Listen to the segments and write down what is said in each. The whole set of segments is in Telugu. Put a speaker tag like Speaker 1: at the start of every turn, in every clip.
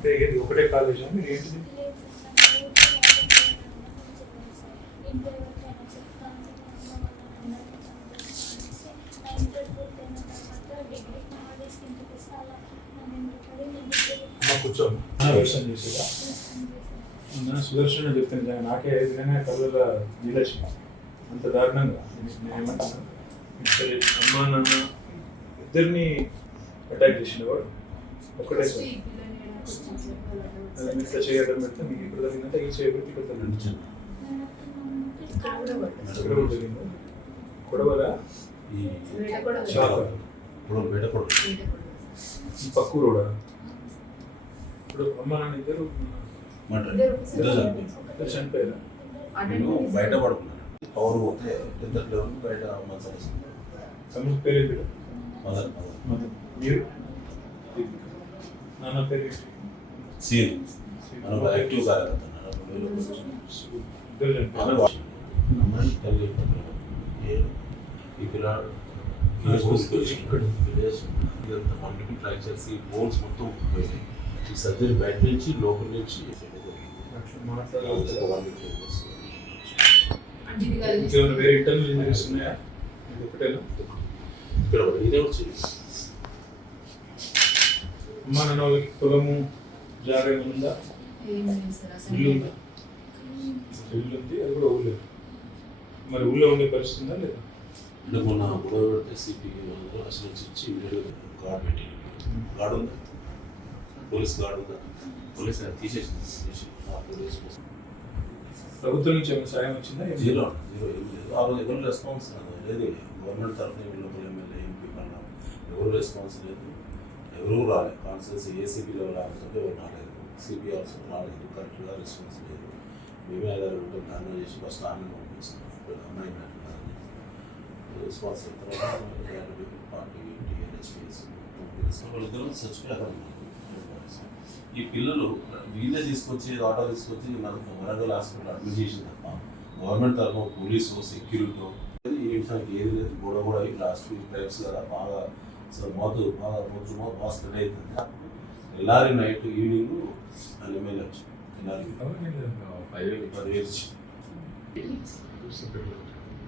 Speaker 1: అంటే ఒకటే కాలేజా మీరు ఏంటిది? కూర్చోండి. సుదర్శన్ చేసేదా సుదర్శన్ చెప్తాను నిజంగా నాకే నిజంగా కళ్ళ నీలక్ష్మి అంత దారుణంగా. నేను- నేనేమంటాను ఇద్దరి అమ్మ నాన్న ఇద్దరిని అటాక్ చేసిన వాడు. ఒకటే మీరు చేయడం పెడితే మీకు ఇప్పుడు జరిగిందంటే ఈ చేయబట్టి ఇక్కడ జరిగింది. ఎక్కడ కూడా జరిగింది గొడవల
Speaker 2: ఈ బయట కూడా
Speaker 1: ఈ పక్కు రోడా. ఇప్పుడు అమ్మ నాన్న ఇద్దరు చనిపోయారా.
Speaker 2: నేను బయట పడుకున్నాను పవర్ పోతే ఇద్దరు లెవెల్ బయట
Speaker 1: తమ్ముడు పేరు
Speaker 2: మదర్ మదర్.
Speaker 1: మీరు? నాన్న పేరు?
Speaker 2: సీన్. మనం యాక్టివ్ ఏ- ఈ పిల్లాడు మల్టిపుల్ ఫ్రాక్చర్స్ ఈ బోన్స్ మొత్తం పోయినాయి. ఈ సర్జరీ బయట నుంచి లోపల నుంచి
Speaker 1: వేరే ఇంటర్నల్ ఇంజరీస్ ఉన్నాయా? ఇది ఒకటేనా?
Speaker 2: ఇక్కడ కూడా ఇదే వచ్చింది.
Speaker 1: అమ్మ నాన్న వాళ్ళకి పొలము జాగా ఏమైనా ఉందా ఇల్లు ఉందా? ఇల్లు ఉంది అది కూడా ఊళ్ళో. మరి ఊళ్ళో ఉండే పరిస్థితి ఉందా లేదా?
Speaker 2: అంటే మొన్న గొడవ పెడితే సిపి వాళ్ళు అసలు ఇచ్చి గార్డ్ పెట్టి గార్డ్ ఉందా? పోలీస్ గార్డ్ ఉందా? పోలీస్ అది తీసేసింది. తీసేసి ఆ పోలీస్ కోసం.
Speaker 1: ప్రభుత్వం నుంచి ఏమైనా సాయం వచ్చిందా?
Speaker 2: జీరో జీరో ఏం లేదు. ఆ రోజు ఎవరు రెస్పాన్స్ లేదు గవర్నమెంట్ తరఫున లోకల్ ఎమ్మెల్యే ఎంపీ పనులు ఎవరు రెస్పాన్స్ లేదు. ఎవరూ రాలేదు కాన్సల్స్ ఏసీపీలో రాకపోతే ఎవరు రాలేదు. సిపి ఆఫీసర్ రాలేదు. కరెక్ట్గా రెస్పాన్స్ లేదు. మేమే గారు ఉంటాం ధర్నా చేసి ఫస్ట్ ఆమె పంపిస్తాం అమ్మాయి రెస్పాన్స్ తర్వాత పార్టీ టీఎన్ఎస్పీఎస్ వాళ్ళిద్దరూ చచ్చిపోయారు ఈ పిల్లలు వీళ్ళే తీసుకొచ్చి ఆటో తీసుకొచ్చి మనకు వరంగల్ హాస్పిటల్ అడ్మిట్ చేసిన తప్ప గవర్నమెంట్ తరఫున పోలీసు సెక్యూరిటీ ఈ నిమిషానికి ఏది లేదు. గోడ కూడా లాస్ట్ వీక్ టైమ్స్ కదా బాగా మోతు బాగా స్ప్రెడ్ అవుతుంది ఎల్లారి నైట్ ఈవినింగ్ ఆయన ఎమ్మెల్యే వచ్చి ఎల్లారి. పదివేలు పదివేలు ఇచ్చి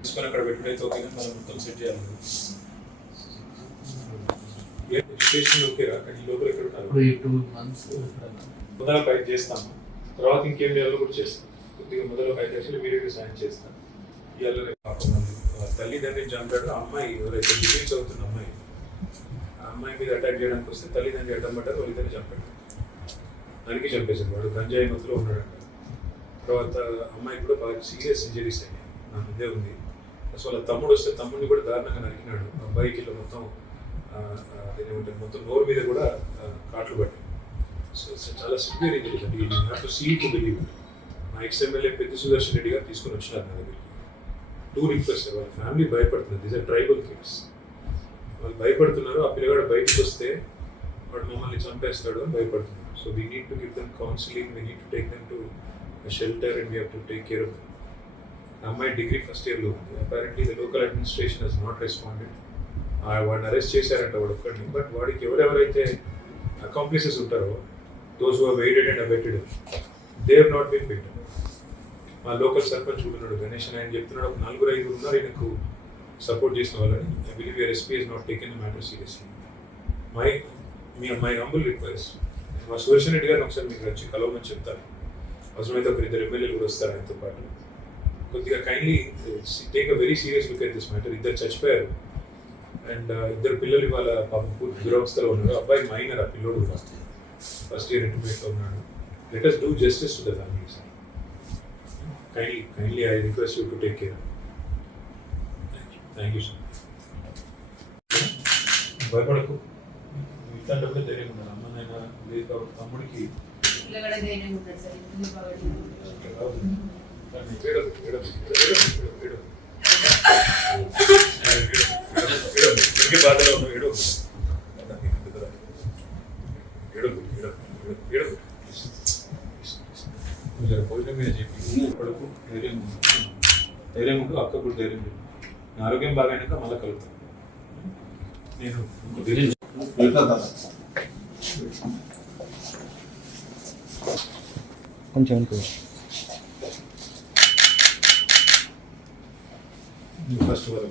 Speaker 1: తీసుకొని అక్కడ ఓకే మనం మొత్తం సెట్ చేయాలి ఎడ్యుకేషన్ ఓకేరా కానీ ఈ లోపల ఎక్కడ ఉంటారు
Speaker 3: టూ మంత్స్
Speaker 1: మొదల పైకి చేస్తాము తర్వాత ఇంకేం చేయాలో కూడా చేస్తాం. కొద్దిగా మొదల పైకి యాక్చువల్లీ వీరికి సాయం చేస్తాం. ఇవాళ తల్లిదండ్రిని చంపాడు ఆ అమ్మాయి ఎవరైతే డిగ్రీ చదువుతున్న అమ్మాయి. ఆ అమ్మాయి మీద అటాక్ చేయడానికి వస్తే తల్లిదండ్రి అడ్డం పడ్డారు వాళ్ళిద్దరు చంపాడు దానికి చంపేశాడు వాడు. గంజాయి మత్తులో ఉన్నాడంట. తర్వాత అమ్మాయి కూడా బాగా సీరియస్ ఇంజరీస్ అయ్యాయి నా ముందే ఉంది. అసలు వాళ్ళ తమ్ముడు వస్తే తమ్ముడిని కూడా దారుణంగా నరికినాడు. అబ్బాయికి ఇలా మొత్తం ఆ, అదేమంటే మొత్తం నోరు మీద కూడా కాట్లు పట్టాయి సో చాలా సివియర్ ఇంజరీస్ అంటే నాకు సీట్ బిలీవ్ మా ఎక్స్ ఎమ్మెల్యే పెద్ద సుదర్శన్ రెడ్డి గారు తీసుకొని వచ్చినారు నా దగ్గరికి. టూ రిక్వెస్ట్ వాళ్ళ ఫ్యామిలీ భయపడుతుంది దీస్ ఆర్ ట్రైబల్ కిడ్స్ వాళ్ళు భయపడుతున్నారు. ఆ పిల్లగాడు బయటకు వస్తే వాడు మమ్మల్ని చంపేస్తాడు అని భయపడుతున్నారు. So we need to give them counselling we need to take them to shelter and we have to take care of అమ్మాయి డిగ్రీ ఫస్ట్ ఇయర్లో ఉంది. Apparently the local administration has not responded వాడిని అరెస్ట్ చేశారంట వాడు ఒక్కడిని. బట్ వాడికి ఎవరెవరైతే అకాంప్లిసెస్ ఉంటారో those who aided and abetted they have not been picked మా లోకల్ సర్పంచ్ కూడా ఉన్నాడు గణేష్ అని ఆయన చెప్తున్నాడు. ఒక నలుగురు ఐదుగురు ఉన్నారు. ఈయనకు సపోర్ట్ చేసిన వాళ్ళని I believe your SP is not taken matter seriously my me my humble request మా సుదర్శన్ రెడ్డి గారిని ఒకసారి మీకు వచ్చి కలవమని చెప్తాను. అవసరమైతే ఒక ఇద్దరు ఎమ్మెల్యేలు కూడా వస్తారు ఆయనతో పాటు. కొద్దిగా kindly take a very serious look at this matter ఇద్దరు చచ్చిపోయారు. అండ్ uh, ఇద్దరు పిల్లలు ఇవాళ పాపం పూర్తి దురవస్థలో ఉన్నారు. అబ్బాయి మైనర్ ఆ పిల్లోడు ఫస్ట్ ఫస్ట్ ఇయర్ ఇంటర్మీడియట్లో ఉన్నాడు. Let us do justice to the family sir kindly kindly I request you to take care thank you sir భయపడకు. ఇట్లాంటప్పుడు ధైర్యం ఉండాలి. అమ్మ నాయన లేదు కాబట్టి తమ్ముడికి బాధలో ఉన్నావు? భోజనం మీద చెప్పి కొడుకు ధైర్యం. ధైర్యం అక్క కూడా ధైర్యం నా ఆరోగ్యం బాగాయినాక మళ్ళీ కలుగుతాను నేను
Speaker 4: కొంచెం
Speaker 1: ఫస్ట్ వరకు.